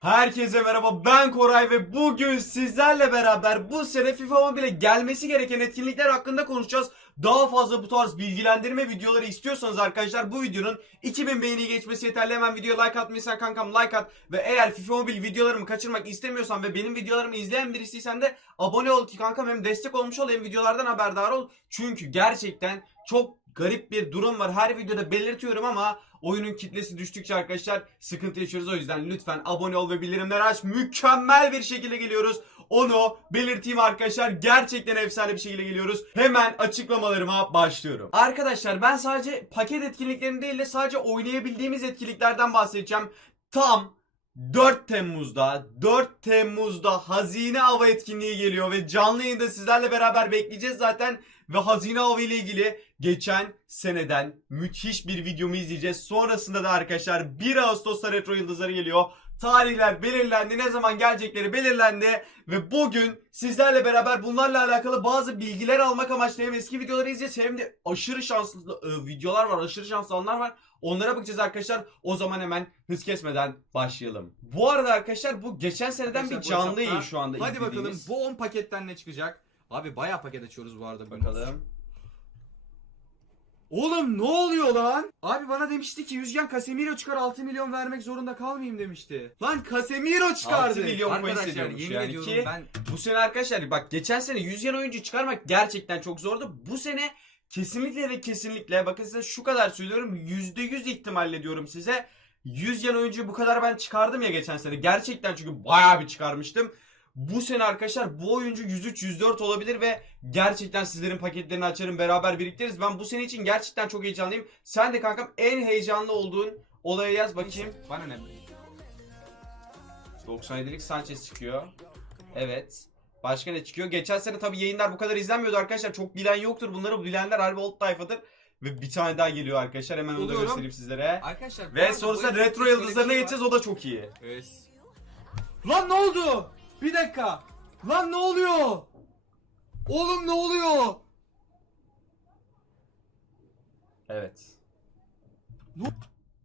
Herkese merhaba ben Koray ve bugün sizlerle beraber bu sene FIFA Mobile gelmesi gereken etkinlikler hakkında konuşacağız. Daha fazla bu tarz bilgilendirme videoları istiyorsanız arkadaşlar bu videonun 2000 beğeni geçmesi yeterli. Hemen videoya like atmayırsan kankam like at. Ve eğer FIFA Mobile videolarımı kaçırmak istemiyorsan ve benim videolarımı izleyen birisiysen de abone ol ki kankam hem destek olmuş ol hem videolardan haberdar ol. Çünkü gerçekten çok garip bir durum var. Her videoda belirtiyorum ama oyunun kitlesi düştükçe arkadaşlar sıkıntı yaşıyoruz. O yüzden lütfen abone ol ve bildirimleri aç. Mükemmel bir şekilde geliyoruz. Onu belirteyim arkadaşlar. Gerçekten efsane bir şekilde geliyoruz. Hemen açıklamalarıma başlıyorum. Arkadaşlar ben sadece paket etkinliklerini değil de sadece oynayabildiğimiz etkinliklerden bahsedeceğim. Tam 4 Temmuz'da 4 Temmuz'da Hazine Hava etkinliği geliyor ve canlı yayında sizlerle beraber bekleyeceğiz zaten ve Hazine Hava ile ilgili geçen seneden müthiş bir videomu izleyeceğiz. Sonrasında da arkadaşlar 1 Ağustos'ta Retro Yıldızları geliyor. Tarihler belirlendi, ne zaman gelecekleri belirlendi ve bugün sizlerle beraber bunlarla alakalı bazı bilgiler almak amaçlı hem eski videoları izleyeceğiz hem de aşırı şanslı e, videolar var, aşırı şanslı anlar var. Onlara bakacağız arkadaşlar. O zaman hemen hız kesmeden başlayalım. Bu arada arkadaşlar bu geçen seneden Arkadaşlar bir canlı yayın şu anda Hadi bakalım izlediğiniz. bu 10 paketten ne çıkacak? Abi bayağı paket açıyoruz bu arada. bugün. Bakalım. Oğlum ne oluyor lan? Abi bana demişti ki Yüzgen Casemiro çıkar 6 milyon vermek zorunda kalmayayım demişti. Lan Casemiro çıkardı. 6 milyon coin Arkadaşlar hissediyormuş yemin yani ediyorum ki- ben Bu sene arkadaşlar bak geçen sene 100 yen oyuncu çıkarmak gerçekten çok zordu. Bu sene kesinlikle ve kesinlikle bakın size şu kadar söylüyorum %100 ihtimalle diyorum size 100 yen oyuncuyu bu kadar ben çıkardım ya geçen sene. Gerçekten çünkü bayağı bir çıkarmıştım. Bu sene arkadaşlar bu oyuncu 103 104 olabilir ve gerçekten sizlerin paketlerini açarım beraber biriktiririz. Ben bu sene için gerçekten çok heyecanlıyım. Sen de kankam en heyecanlı olduğun olaya yaz bakayım. bana ne? 97'lik Sanchez çıkıyor. Evet. Başka ne çıkıyor? Geçen sene tabii yayınlar bu kadar izlenmiyordu arkadaşlar. Çok bilen yoktur. Bunları bilenler harbi old tayfadır. Ve bir tane daha geliyor arkadaşlar. Hemen onu da göstereyim sizlere. Arkadaşlar bu Ve arada sonrasında bu retro yıldızlarına geçeceğiz. O da çok iyi. Evet. Lan ne oldu? Bir dakika. Lan ne oluyor? Oğlum ne oluyor? Evet. Bu-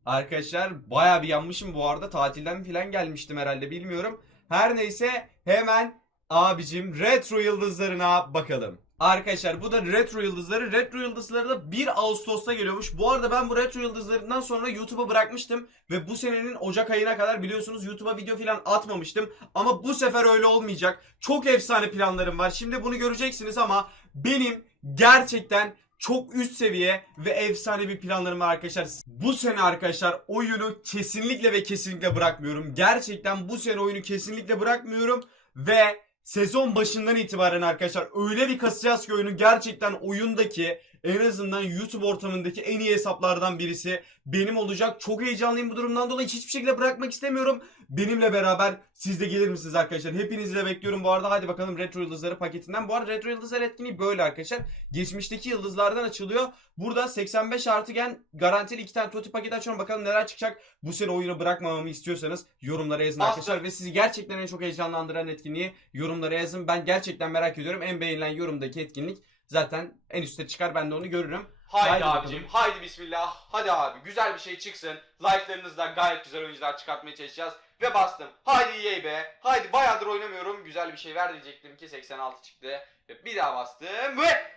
Arkadaşlar bayağı bir yanmışım bu arada. Tatilden falan gelmiştim herhalde bilmiyorum. Her neyse hemen abicim retro yıldızlarına bakalım. Arkadaşlar bu da retro yıldızları. Retro yıldızları da 1 Ağustos'ta geliyormuş. Bu arada ben bu retro yıldızlarından sonra YouTube'a bırakmıştım. Ve bu senenin Ocak ayına kadar biliyorsunuz YouTube'a video falan atmamıştım. Ama bu sefer öyle olmayacak. Çok efsane planlarım var. Şimdi bunu göreceksiniz ama benim gerçekten çok üst seviye ve efsane bir planlarım var arkadaşlar. Bu sene arkadaşlar oyunu kesinlikle ve kesinlikle bırakmıyorum. Gerçekten bu sene oyunu kesinlikle bırakmıyorum ve sezon başından itibaren arkadaşlar öyle bir kasacağız ki oyunu gerçekten oyundaki en azından YouTube ortamındaki en iyi hesaplardan birisi benim olacak. Çok heyecanlıyım bu durumdan dolayı hiçbir şekilde bırakmak istemiyorum. Benimle beraber siz de gelir misiniz arkadaşlar? Hepinizi de bekliyorum bu arada. Hadi bakalım Retro Yıldızları paketinden. Bu arada Retro Yıldızları etkinliği böyle arkadaşlar. Geçmişteki yıldızlardan açılıyor. Burada 85 artı gen garantili iki tane Toti paketi açıyorum. Bakalım neler çıkacak. Bu sene oyunu bırakmamamı istiyorsanız yorumlara yazın Bastım. arkadaşlar. Ve sizi gerçekten en çok heyecanlandıran etkinliği yorumlara yazın. Ben gerçekten merak ediyorum. En beğenilen yorumdaki etkinlik zaten en üstte çıkar. Ben de onu görürüm. Haydi, Haydi abicim, bakalım. haydi bismillah. Hadi abi, güzel bir şey çıksın. Like'larınızla gayet güzel oyuncular çıkartmaya çalışacağız. Ve bastım. Haydi yey be. Haydi bayağıdır oynamıyorum. Güzel bir şey ver diyecektim ki 86 çıktı. Ve bir daha bastım ve...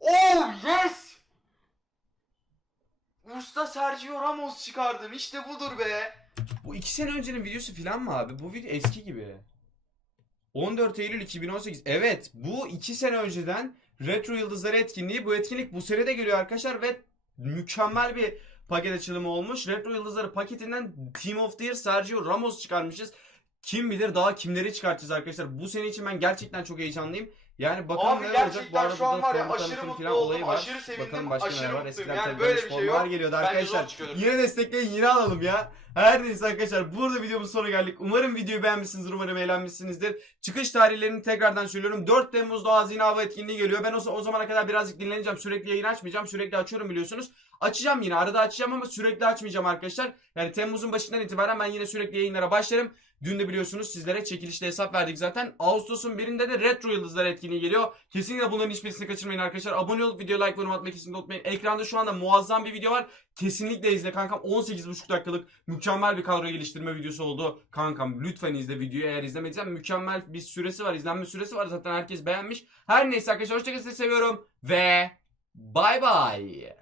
Oh yes! Usta Sergio Ramos çıkardım. İşte budur be. Bu iki sene öncenin videosu falan mı abi? Bu video eski gibi. 14 Eylül 2018. Evet bu iki sene önceden Retro Yıldızları etkinliği. Bu etkinlik bu sene de geliyor arkadaşlar ve mükemmel bir paket açılımı olmuş. Retro Yıldızları paketinden Team of the Year Sergio Ramos çıkarmışız. Kim bilir daha kimleri çıkartacağız arkadaşlar. Bu sene için ben gerçekten çok heyecanlıyım. Yani bakalım Abi neler olacak. Bu gerçekten arada şu an burada var ya, aşırı tanıtım mutlu falan oldum, olayı var. aşırı sevindim, Bakalım başka aşırı neler var. mutluyum. Eskiden Yani tabii böyle bir şey yok. geliyordu Bence arkadaşlar. çıkıyordur. Yine destekleyin yine alalım ya. Her neyse arkadaşlar burada videomuz sonuna geldik. Umarım videoyu beğenmişsinizdir. Umarım eğlenmişsinizdir. Çıkış tarihlerini tekrardan söylüyorum. 4 Temmuz'da Hazine Hava etkinliği geliyor. Ben o, o zamana kadar birazcık dinleneceğim. Sürekli yayın açmayacağım. Sürekli açıyorum biliyorsunuz. Açacağım yine. Arada açacağım ama sürekli açmayacağım arkadaşlar. Yani Temmuz'un başından itibaren ben yine sürekli yayınlara başlarım. Dün de biliyorsunuz sizlere çekilişte hesap verdik zaten. Ağustos'un birinde de Retro Yıldızlar etkinliği geliyor. Kesinlikle bunların hiçbirisini kaçırmayın arkadaşlar. Abone olup video like yorum atmayı kesinlikle unutmayın. Ekranda şu anda muazzam bir video var. Kesinlikle izle kankam. 18,5 dakikalık mükemmel bir kadro geliştirme videosu oldu. Kankam lütfen izle videoyu eğer izlemediysen mükemmel bir süresi var izlenme süresi var zaten herkes beğenmiş. Her neyse arkadaşlar hoşçakalın seviyorum ve bay bay.